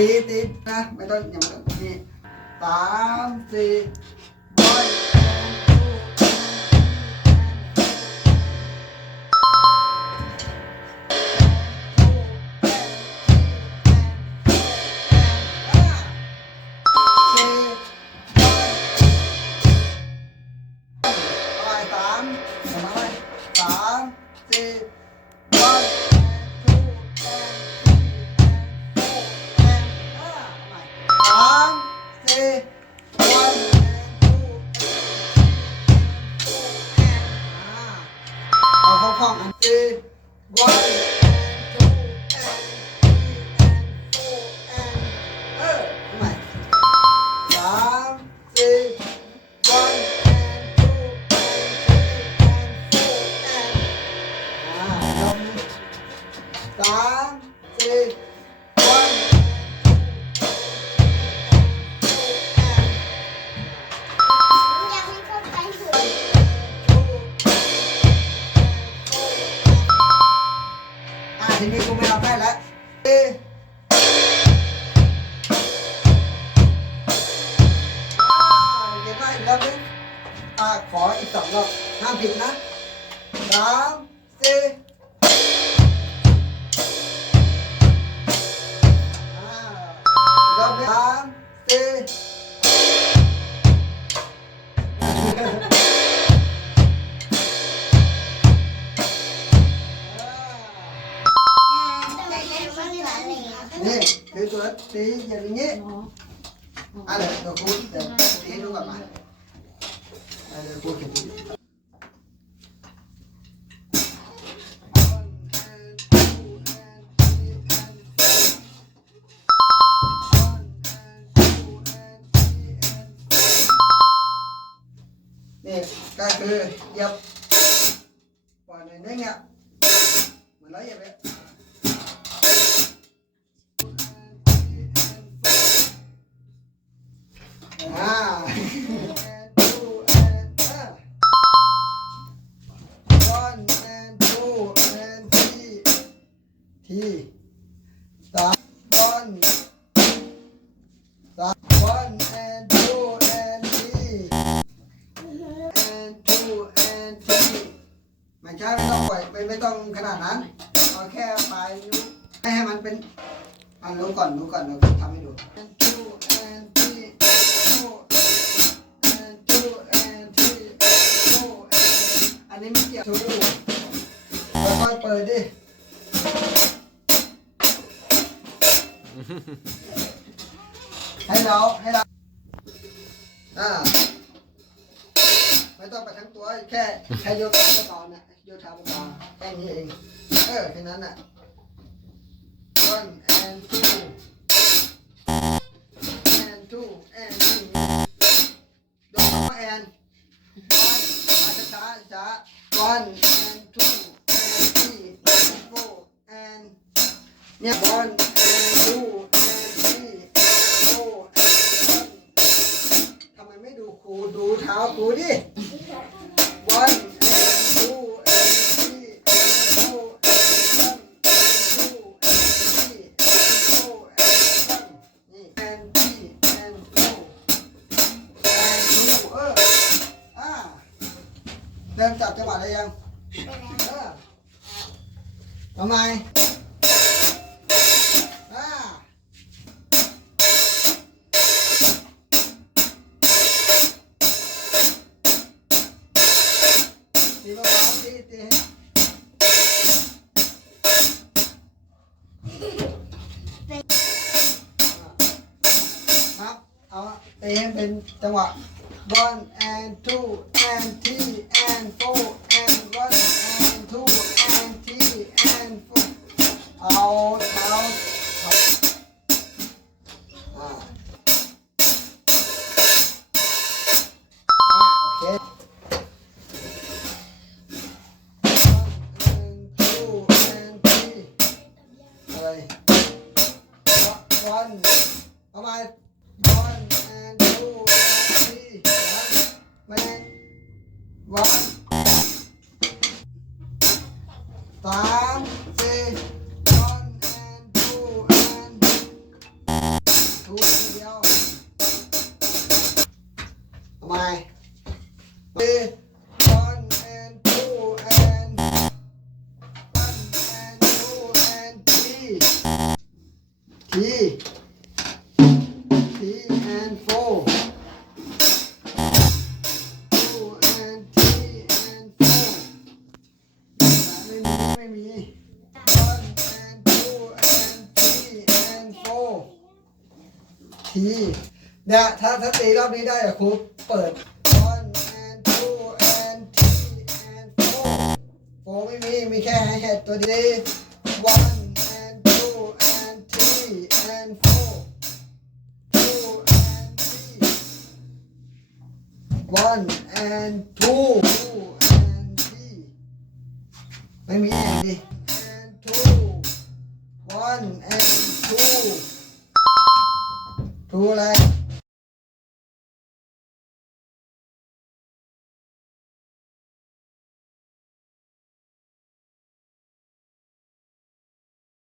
ตีตีนะไม่ต้องอย่างนั้นนี่สามสี่ one and two สี่ไปสามสามไปส and เอาเข้ ออีกสองรอบห้ามผิดนะสามสี่อ่าอีกรอบนึงสามสี่นี่คือตัวตีอย่างนี้อะเดี๋ยวเดี๋ยวครูเดี๋ยวตีให้ดูก่อนมา นดูนี่ก็คือเหยียบก่อนหนึ่งเนี่ยเหมือนเราเหยียบเนี่ยอ่า ต้องปล่อยไม่ต้องขนาดนั้นเอาแค่ปลายนิ้วให้ให้มันเป็นอะรู้ก่อนรู้ก่อนเราทำให้ดูอันนี้ไม่เกี่ยวทูค่อยเปิดดิให้เราให้เราอ่าไม่ต้องไปทั้งตัวแค่แค่โยกเท้าเบาๆนะ โยกเท้าเบาแค่นี้เอง เออ แค่นั้นน่ะ one and two and two and three โดนคำว่า and one ช้าช้าช้า one and two and three and four and เนี่ย one and two and three and four and one ทำไมไม่ดูครูดูเท้าครูดิ one าๆตีตีครับเอาตีให้เป็นจังหวะ one and two and three five one and two and three one and one สามสี่ one and two and two เดียวทำไมสี่ one and two and one and two and three three ไม่มี one and two and three and four ทีเนี่ยถ้าถ้าตีรอบนี้ได้อะครูเปิด one and two and three and four four ไม่มี มีแค่ให้เห็ดตัวเดียว one and two and three and four two and three one and two two and ไม่มีแอนดิ and two one and two two อะไร